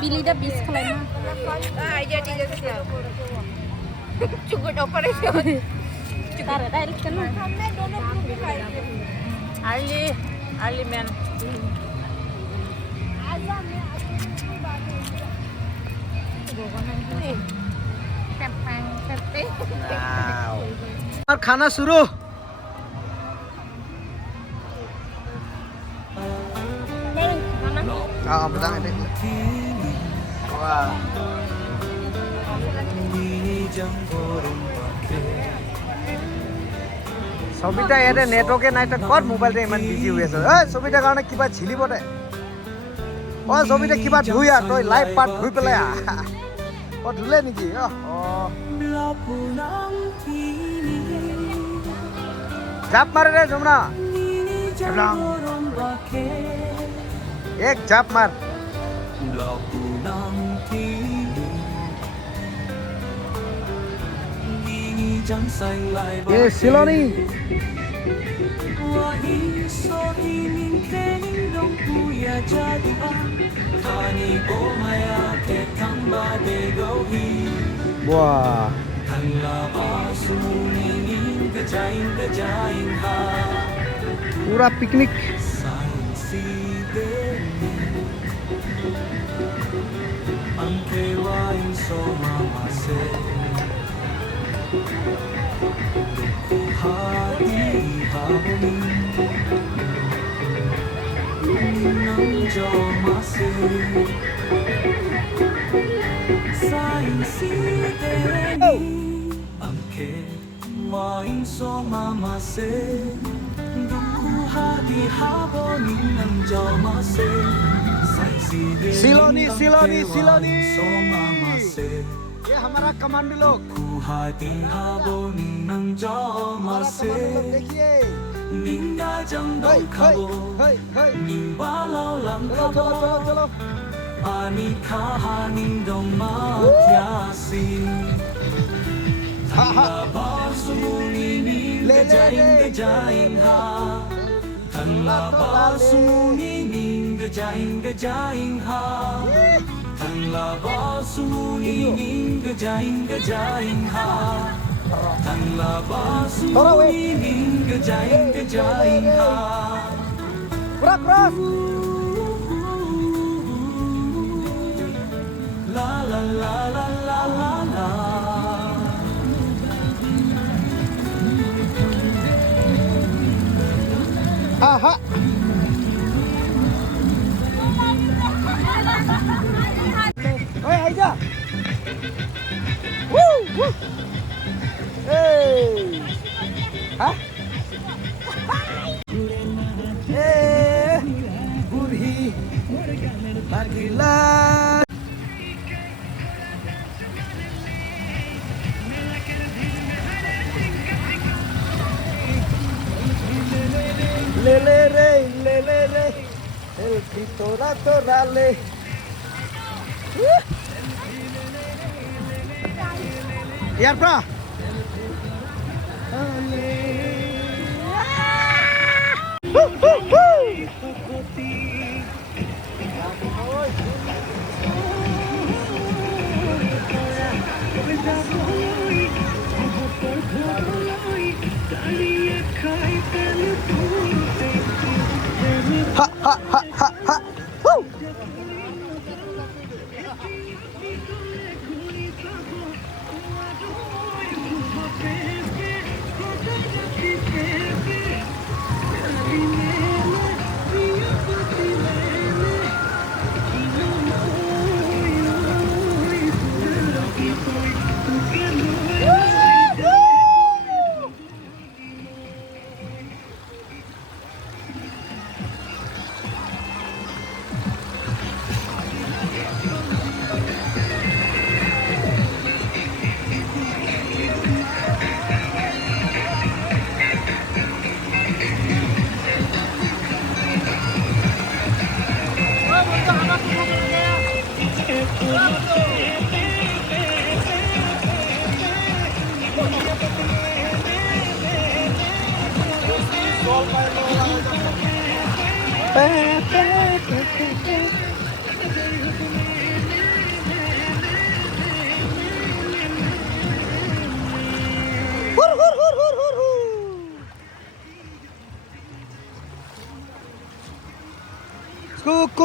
Billy the Beast kalena. Jadi dia cukup operation. Tara dahil ka na. Ali man. और खाना शुरू। हाँ बता दे। वाह। सबिता यार नेटवर्क के नाइट कौन मोबाइल रे इमान बिजी हुए सर। सबिता कारण किबा छिली पड़े। और सबिता किबा धुया तो लाइव पार्ट धुई पेले आ। और धुले निकी। जाप मारे रे जुमना। एक जाप मार। ये सिलोनी। Wah. पूरा पिकनिक। सिलोनी सिलोनी सिलोनी ये हमारा कमांडो लोग देखिए चलो ले Aha. Oi, aja. Woo, woo. Hey. Hah? Eh, buri. Bagilah. Le el pitora torale. Yaar bra. Ha ha ha ha ha. Woo.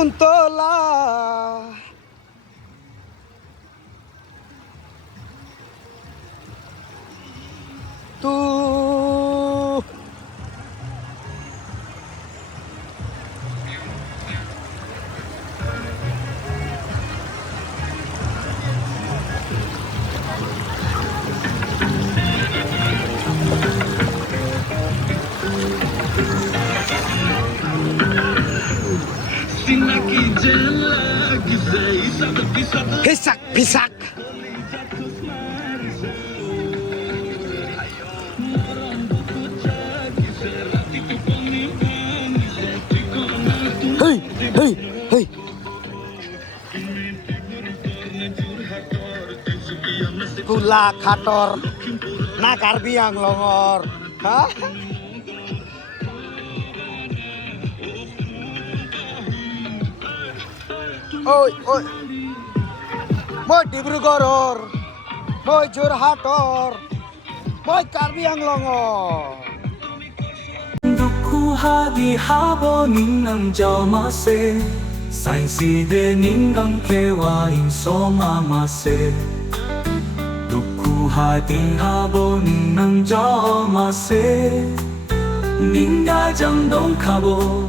Kuntola Tu Pisak, pisak. Hei, hei, hei. Gula kator, nakar biang longor. Hah? Oi, oi. Moi Dibrugarhor, moi Jorhator, moi Karbi Anglongor. Duku hadi habo ningang jamase, sainsi de ningang kewa in somamase. Duku hadi habo ningang jamase, ninga jamdong kabo,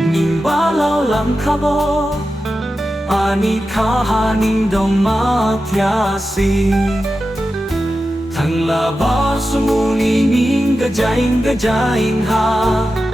nimbalau lam kabo. Ani kahaning dong matiasi Thang labar sumuni ning gajain ha